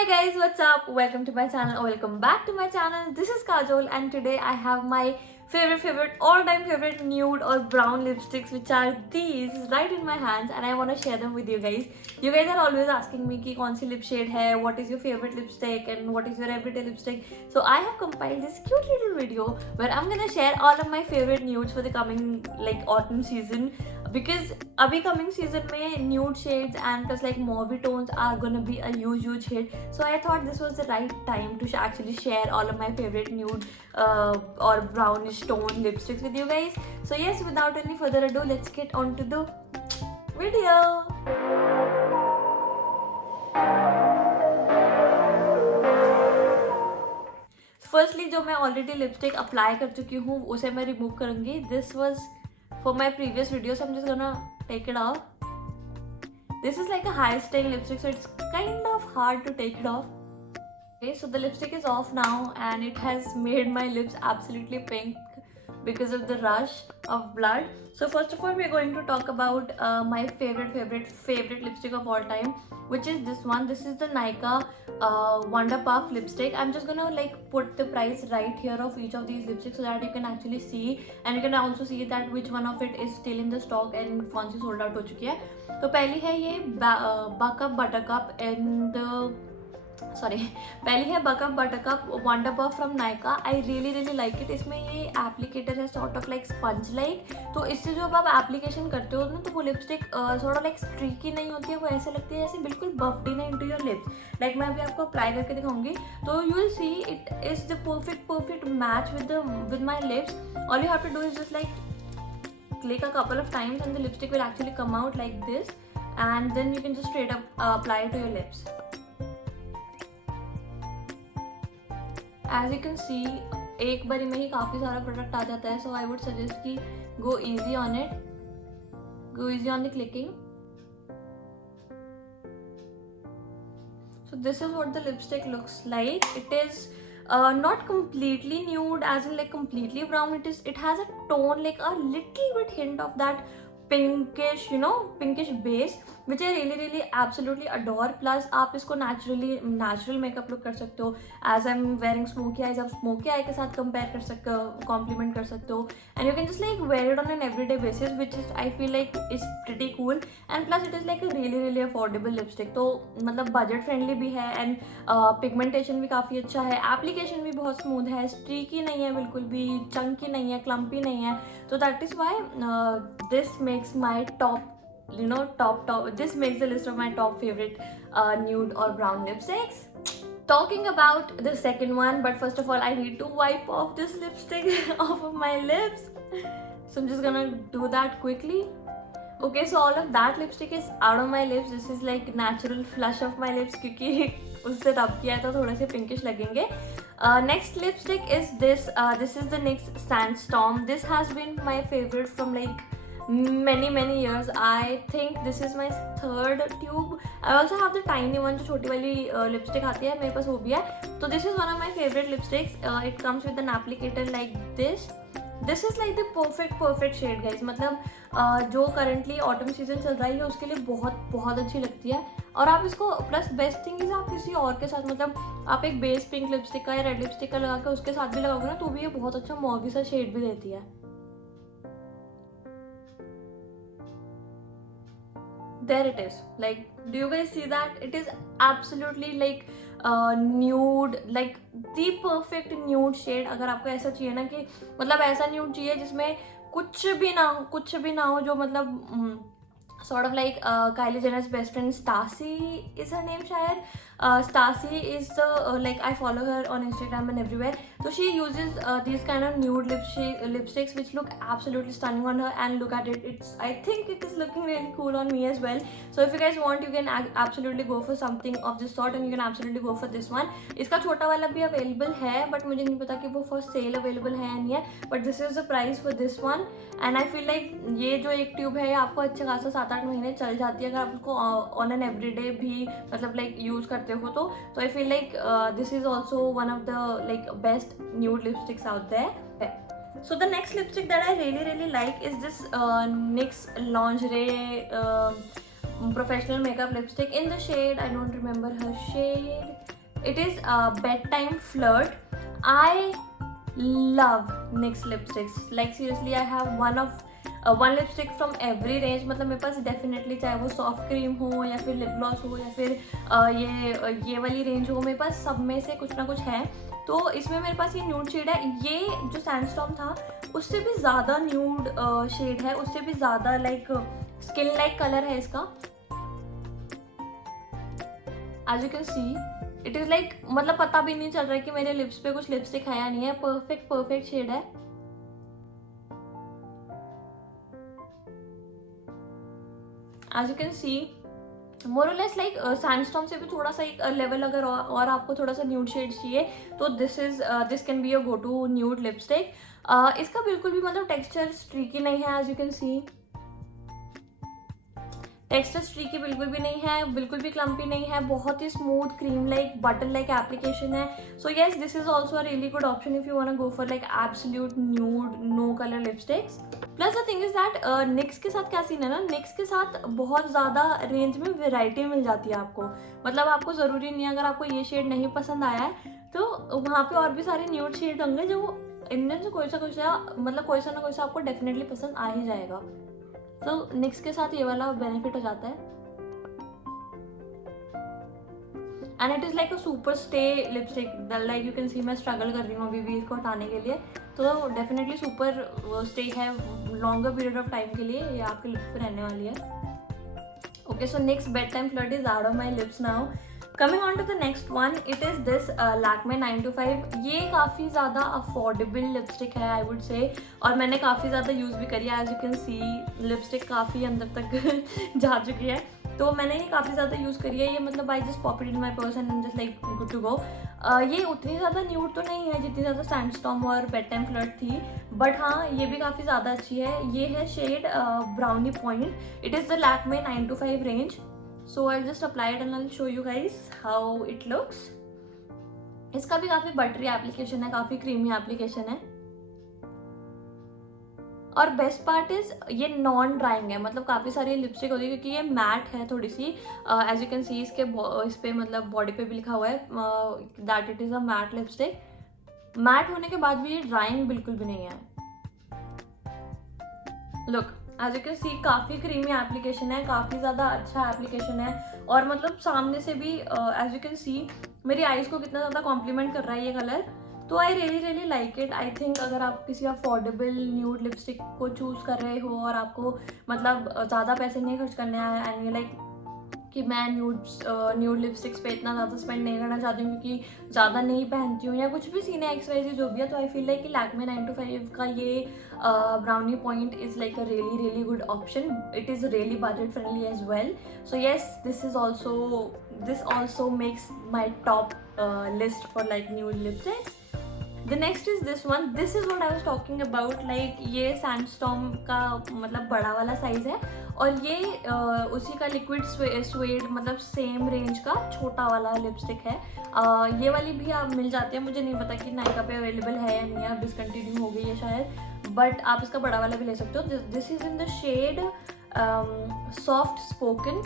Hi guys, what's up? Welcome to my channel or welcome back to my channel. This is Kajol and today I have my favorite all-time favorite nude or brown lipsticks, which are these right in my hands, and I want to share them with you guys. You guys are always asking me ki kaun si lip shade hai, what is your favorite lipstick and what is your everyday lipstick. So I have compiled this cute little video where I'm gonna share all of my favorite nudes for the coming autumn season, because abhi coming season mein nude shades and plus mauve tones are gonna be a huge hit. So I thought this was the right time to actually share all of my favorite nude or brownish tone lipsticks with you guys. So yes, without any further ado, let's get on to the video. Firstly जो मैं already lipstick apply कर चुकी हूँ उसे मैं remove करूँगी. This was for my previous video, so I am just gonna take it off. This is like a high staying lipstick, so it's kind of hard to take it off. Okay, so the lipstick is off now and it has made my lips absolutely pink because of the rush of blood. So first of all, we're going to talk about my favorite lipstick of all time, which is this one. This is the Nykaa Wonder Puff lipstick. I'm just gonna put the price right here of each of these lipsticks so that you can actually see, and you can also see that which one of it is still in the stock and कौन सी sold out हो चुकी है. तो पहली है ये Buck Up Buttercup and पहली है backup buttercup wonder puff from Nykaa. I really like it. इसमें ये एप्लीकेटर है सॉर्ट ऑफ स्पंज लाइक, तो इससे जो आप एप्लीकेशन करते हो ना तो वो लिपस्टिक सॉर्ट ऑफ स्ट्रीकी नहीं होती है, वो ऐसे लगती है जैसे बिल्कुल buffed in into your lips. मैं अभी आपको अप्लाई करके दिखाऊंगी तो you will see it is the perfect match with my lips. All you have to do is just click a couple of times and the lipstick will actually come out like this, and then you can just straight up apply it to your lips. As you can see, एक बारी में ही काफ़ी सारा product आ जाता है, so I would suggest कि go easy on it, go easy on the clicking. So this is what the lipstick looks like. It is not completely nude as in completely brown. It has a tone a little bit hint of that pinkish base, which I really absolutely adore. Plus आप इसको natural makeup look कर सकते हो. As I'm wearing smoky eyes, आप smoky eye के साथ compare कर सकते हो, compliment कर सकते हो, and you can just wear it on an everyday basis, which is I feel is pretty cool. And plus it is a really affordable lipstick, तो budget friendly भी है, and pigmentation भी काफ़ी अच्छा है, application भी बहुत smooth है, streaky नहीं है बिल्कुल भी, chunky नहीं है, clumpy नहीं है. So that is why this makes my top this makes the list of my top favorite nude or brown lipsticks. Talking about the second one, but first of all I need to wipe off this lipstick off of my lips, so I'm just gonna do that quickly. Okay, so all of that lipstick is out of my lips. This is natural flush of my lips क्योंकि उससे रब किया है तो थोड़े से pinkish लगेंगे. Next lipstick is this. This is the NYX Sandstorm. This has been my favorite from many years. I think this is my third tube. I also have the tiny one जो छोटी वाली lipstick आती है, मेरे पास वो भी है. So this is one of my favorite lipsticks. It comes with an applicator like this. This is the perfect shade guys. जो currently autumn season चल रही है उसके लिए बहुत अच्छी लगती है. और आप इसको प्लस बेस्ट थिंग इज आप किसी और के साथ आप एक बेस पिंक लिपस्टिक का या रेड लिपस्टिक का लगा के उसके साथ भी लगाओगे ना तो भी ये बहुत अच्छा मॉगी सा शेड भी देती है. There it is. Do you guys see that? It is absolutely nude, the perfect nude shade. अगर आपको ऐसा चाहिए ना कि ऐसा nude चाहिए जिसमें कुछ भी ना हो जो sort of Kylie Jenner's best friend Stassi is her name शायद. Stassi is the I follow her on Instagram and everywhere. So she uses these kind of nude lipsticks which look absolutely stunning on her, and look at it. I think it is looking really cool on me as well. So if you guys want, you can absolutely go for something of this sort, and you can absolutely go for this one. इसका छोटा वाला भी available है, but मुझे नहीं पता कि वो for sale available है या नहीं है. But this is the price for this one, and I feel ये जो एक ट्यूब है आपको अच्छे खासा 7-8 महीने चल जाती है अगर आप उसको on an everyday भी यूज करते हो तो. So I feel this is also one of the best nude lipsticks out there. So the next lipstick that I really like is this NYX Lingerie professional makeup lipstick in the shade, I don't remember her shade. It is Bedtime Flirt. I love NYX lipsticks. Like seriously, I have one lipstick from every range. मतलब मेरे पास definitely चाहे वो soft cream हो या फिर lip gloss हो या फिर ये वाली रेंज हो, मेरे पास सब में से कुछ ना कुछ है. तो इसमें मेरे पास ये न्यूड शेड है. ये जो सैंडस्टॉर्म था उससे भी ज़्यादा न्यूड शेड है, उससे भी ज़्यादा लाइक स्किन लाइक कलर है इसका. As you can see it is like मतलब पता भी नहीं चल रहा है कि मेरे लिप्स पे कुछ लिपस्टिक है या नहीं है. परफेक्ट शेड है. एज यू कैन सी मोर और लेस लाइक सैंडस्टॉर्म से भी थोड़ा सा एक लेवल अगर और आपको थोड़ा सा न्यूड शेड चाहिए तो this can be your go to nude lipstick. इसका बिल्कुल भी मतलब टेक्सचर स्ट्रीकी नहीं है. As you can see texture streaky बिल्कुल भी नहीं है, बिल्कुल भी क्लम्पी नहीं है. बहुत ही smooth cream like butter like application है. So yes, this is also a really good option if you want to go for like absolute nude no colour lipsticks. Plus the thing is that NYX के साथ क्या scene है ना, NYX के साथ बहुत ज़्यादा रेंज में वेराइटी मिल जाती है आपको. मतलब आपको ज़रूरी नहीं है अगर आपको ये शेड नहीं पसंद आया है तो वहाँ पे और भी सारे न्यूड शेड होंगे जो इनमें से कोई सा मतलब कोई सा ना कोई सा आपको डेफिनेटली पसंद आ ही जाएगा. तो NYX के साथ ये वाला बेनिफिट हो जाता है. And it is like a super stay lipstick. Like you can सी मैं स्ट्रगल कर रही हूँ अभी भी इसको हटाने के लिए. तो डेफिनेटली सुपर स्टे है लॉन्गर पीरियड ऑफ टाइम के लिए. ये आपके लिप्स पे रहने वाली है. Okay, so next bed time flirt is out of my lips now. Coming on to the next one, it is this Lakme 925. ये काफ़ी ज़्यादा अफोर्डेबल लिपस्टिक है आई वुड से, और मैंने काफ़ी ज़्यादा यूज़ भी करी है. As you can see lipstick काफ़ी अंदर तक जा चुकी है. तो मैंने ये काफ़ी ज़्यादा यूज़ करी है. ये मतलब I just pop it in my purse and just like good to go. ये उतनी ज़्यादा न्यूड तो नहीं है जितनी ज़्यादा सैंडस्टॉर्म और बेड टाइम फ्लर्ट थी, बट हाँ ये भी काफ़ी ज़्यादा अच्छी है. ये है shade brownie point. It is the Lakme 925 range. So I'll just apply it and I'll show you guys how it looks. इसका भी काफ़ी बटरी एप्लीकेशन है, काफ़ी क्रीमी एप्लीकेशन है. और बेस्ट पार्ट इज ये नॉन ड्राइंग है. मतलब काफ़ी सारी लिपस्टिक होती है क्योंकि ये मैट है थोड़ी सी. एज यू कैन सी इसके इस पे मतलब बॉडी पे भी लिखा हुआ है that it is a matte lipstick. Matte होने के बाद भी ये ड्राइंग बिल्कुल भी नहीं है. Look, as you can see काफ़ी क्रीमी एप्लीकेशन है, काफ़ी ज़्यादा अच्छा एप्लीकेशन है. और मतलब सामने से भी एज यू कैन सी मेरी आईज़ को कितना ज़्यादा कॉम्प्लीमेंट कर रहा है ये कलर. तो I really like it. I think अगर आप किसी अफोर्डेबल न्यूड लिपस्टिक को चूज़ कर रहे हो और आपको मतलब ज़्यादा पैसे नहीं खर्च करने हैं एंड यू लाइक कि मैं न्यूड लिपस्टिक्स पे इतना ज़्यादा स्पेंड नहीं करना चाहती हूँ क्योंकि ज़्यादा नहीं पहनती हूँ या कुछ भी सीन है XYZ जो भी है, तो आई फील लाइक कि लैक्मे 925 का ये brownie point is like a really good option. It is really budget friendly as well. So yes, this also makes my top list for like nude lipsticks. The next is this one. This is what I was talking about. Like ये sandstorm का मतलब बड़ा वाला size है और ये उसी का लिक्विड स्वेड मतलब सेम रेंज का छोटा वाला लिपस्टिक है. ये वाली भी आप मिल जाती है. मुझे नहीं पता कि नायका पे अवेलेबल है या नहीं, अब डिसकंटिन्यू हो गई है शायद, बट आप इसका बड़ा वाला भी ले सकते हो. This is in the shade soft spoken.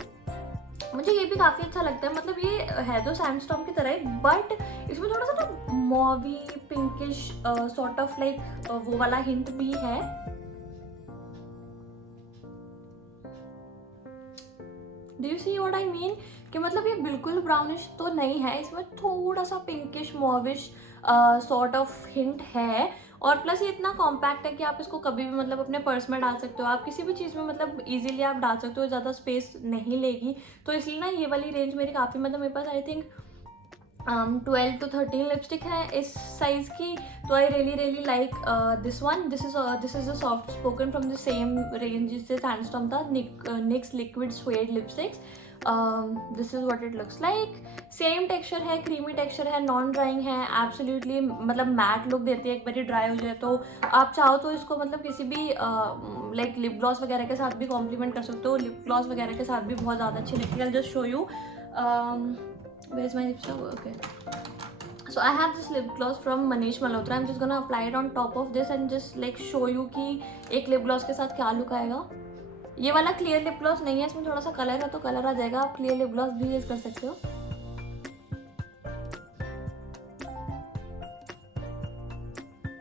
मुझे ये भी काफ़ी अच्छा लगता है. मतलब ये है तो सैंडस्टॉर्म की तरह ही, बट इसमें थोड़ा सा ना मॉवी पिंकिश सॉर्ट ऑफ लाइक वो वाला हिंट भी है. Do you see what I mean? कि मतलब ये बिल्कुल ब्राउनिश तो नहीं है, इसमें थोड़ा सा पिंकिश मॉविश सॉर्ट ऑफ हिंट है. और प्लस ये इतना कॉम्पैक्ट है कि आप इसको कभी भी मतलब अपने पर्स में डाल सकते हो. आप किसी भी चीज़ में मतलब इजीली आप डाल सकते हो, ज़्यादा स्पेस नहीं लेगी. तो इसलिए ना ये वाली रेंज मेरी काफ़ी मतलब मेरे पास आई थिंक 12 to 13 लिपस्टिक है इस साइज़ की. तो I really like this one. This is a soft spoken from the same range जिससे सैंडस्टॉर्म था, NYX liquid swayed lipsticks. This is what it looks like. Same texture है, creamy texture है, non drawing है, absolutely मतलब mat look देती है. एक बार dry हो जाए तो आप चाहो तो इसको मतलब किसी भी लाइक लिप ग्लॉस वगैरह के साथ भी कॉम्प्लीमेंट कर सकते हो. लिप ग्लॉस वगैरह के साथ भी बहुत ज़्यादा अच्छी लगती है. Just show you where is my lipstick? Okay, so I have this lip gloss from Manish Malhotra. I'm just gonna apply it on top of this and just like show you कि एक lip gloss के साथ क्या look आएगा. ये वाला clear lip gloss नहीं है, इसमें थोड़ा सा कलर है तो कलर आ जाएगा. आप क्लियर लिप ग्लॉस भी यूज कर सकते हो.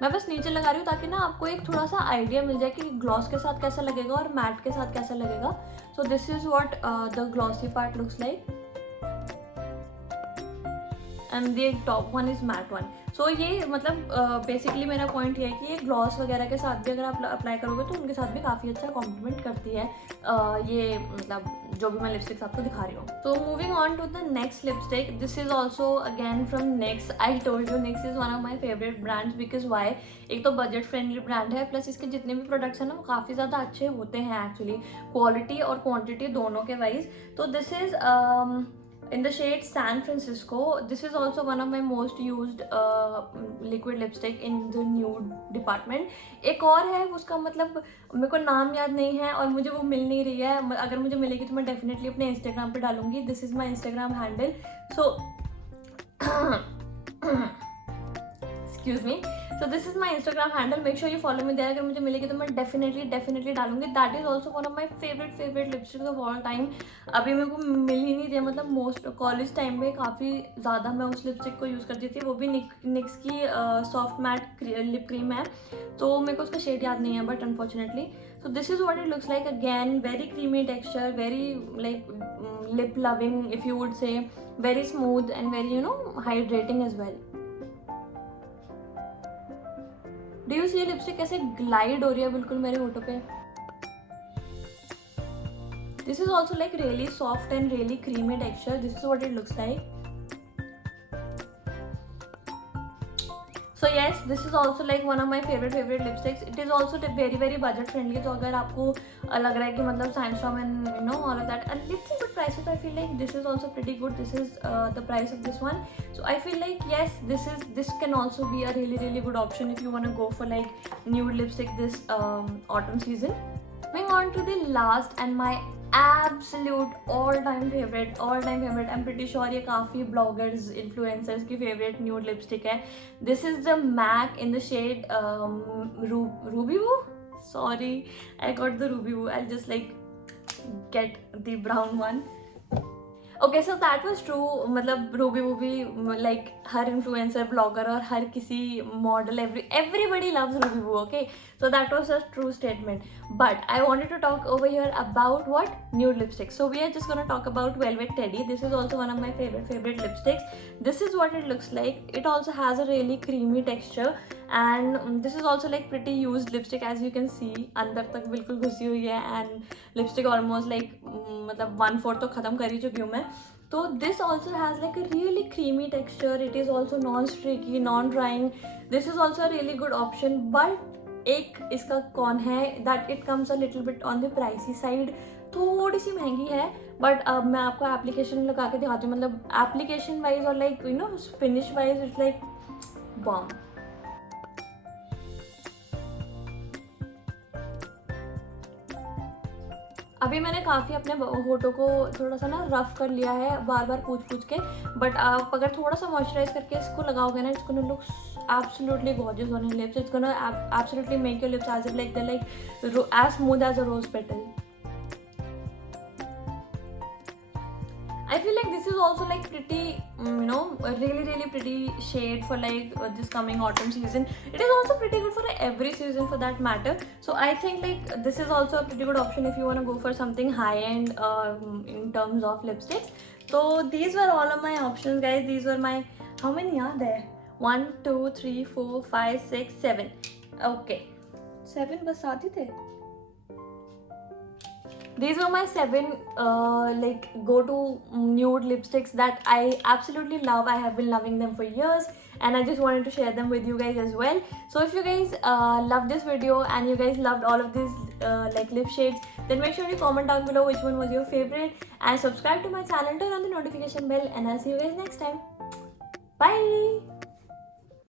मैं बस नीचे लगा रही हूँ ताकि ना आपको एक थोड़ा सा आइडिया मिल जाए कि ग्लॉस के साथ कैसा लगेगा और मैट के साथ कैसा लगेगा. So this is what the glossy part looks like and the top one is matte one. सो ये मतलब बेसिकली मेरा पॉइंट ये है कि ये ग्लॉस वगैरह के साथ भी अगर आप अप्लाई करोगे तो उनके साथ भी काफ़ी अच्छा कॉम्प्लीमेंट करती है ये मतलब जो भी मैं लिपस्टिक्स आपको दिखा रही हूँ. तो moving on to the next lipstick, this is also again from NYX. I told you NYX is one of my favourite brands because why, एक तो बजट फ्रेंडली ब्रांड है, प्लस इसके जितने भी प्रोडक्ट्स हैं ना वो काफ़ी ज़्यादा अच्छे होते हैं एक्चुअली, क्वालिटी और क्वांटिटी दोनों के वाइज. तो this is in the shade San Francisco. This is also one of my most used liquid lipstick in the nude department. एक और है उसका मतलब मेरे को नाम याद नहीं है और मुझे वो मिल नहीं रही है. अगर मुझे मिलेगी तो मैं डेफिनेटली अपने इंस्टाग्राम पे डालूंगी. This is my Instagram handle. So excuse me. So this is my Instagram handle. Make sure you follow me there. अगर मुझे मिलेगी तो मैं डेफिनेटली डालूंगी. That is also one of my favorite lipsticks of all time. अभी मेरे को मिल ही नहीं रही है, मतलब मोस्ट कॉलेज टाइम में काफ़ी ज़्यादा मैं उस लिपस्टिक को यूज़ करती थी. वो भी NYX की सॉफ्ट मैट लिप क्रीम है, तो मेरे को उसका शेड याद नहीं है but unfortunately. So this is what it looks like. Again, very creamy texture, very like lip loving if you would say, very smooth and very hydrating as well. Do you see ये lipstick कैसे glide हो रही है बिल्कुल मेरे होठों पे. This is also like really soft and really creamy texture. This is what it looks like. So yes, this is also like one of my favourite lipsticks. It is also very budget friendly. तो अगर आपको लग रहा है कि मतलब Sandstorm and all of that a little bit pricey, I feel like this is also pretty good. This is the price of this one. So I feel like yes, this can also be a really good option if you want to go for like nude lipstick this autumn season. Moving on to the last and my absolute all-time favorite. I'm pretty sure ये काफ़ी bloggers, influencers की favorite nude lipstick है. This is the MAC in the shade Ruby Woo. Sorry, I got the Ruby Woo. I'll just like get the brown one. Okay, so that was true. मतलब Ruby Woo भी like हर influencer, blogger और हर किसी model, everybody loves Ruby Woo. Okay, so that was a true statement. But I wanted to talk over here about what nude lipstick. So we are just gonna talk about Velvet Teddy. This is also one of my favorite lipsticks. This is what it looks like. It also has a really creamy texture. And this is also like pretty used lipstick as you can see. अंदर तक बिल्कुल घुसी हुई है and lipstick almost like मतलब 1/4 तो ख़त्म कर ही चुकी हूँ मैं. तो this also has like a really creamy texture. It is also non-streaky, non-drying. This is also a really good option. But एक इसका कौन है that it comes a little bit on the pricey side. थोड़ी सी महंगी है but अब मैं आपको एप्लीकेशन लगा के दिखाती हूँ. मतलब एप्लीकेशन वाइज और like finish wise it's like balm. अभी मैंने काफ़ी अपने होठों को थोड़ा सा ना रफ कर लिया है बार पूछ के. बट आप अगर थोड़ा सा मॉइस्चराइज करके इसको लगाओगे ना, it's gonna look absolutely gorgeous on your lips. It's gonna absolutely make your lips as if like they're like as smooth as a rose petal. I feel like this is also like pretty, a really pretty shade for like this coming autumn season. It is also pretty good for every season for that matter. So I think like this is also a pretty good option if you want to go for something high end in terms of lipsticks. So these were all of my options, guys. These were my, how many are there? 1 2 3 4 5 6 7. Okay, 7 बस साथ ही थे. These were my 7 like go-to nude lipsticks that I absolutely love. I have been loving them for years and I just wanted to share them with you guys as well. So if you guys loved this video and you guys loved all of these like lip shades, then make sure you comment down below which one was your favorite and subscribe to my channel, turn on the notification bell, and I'll see you guys next time. Bye.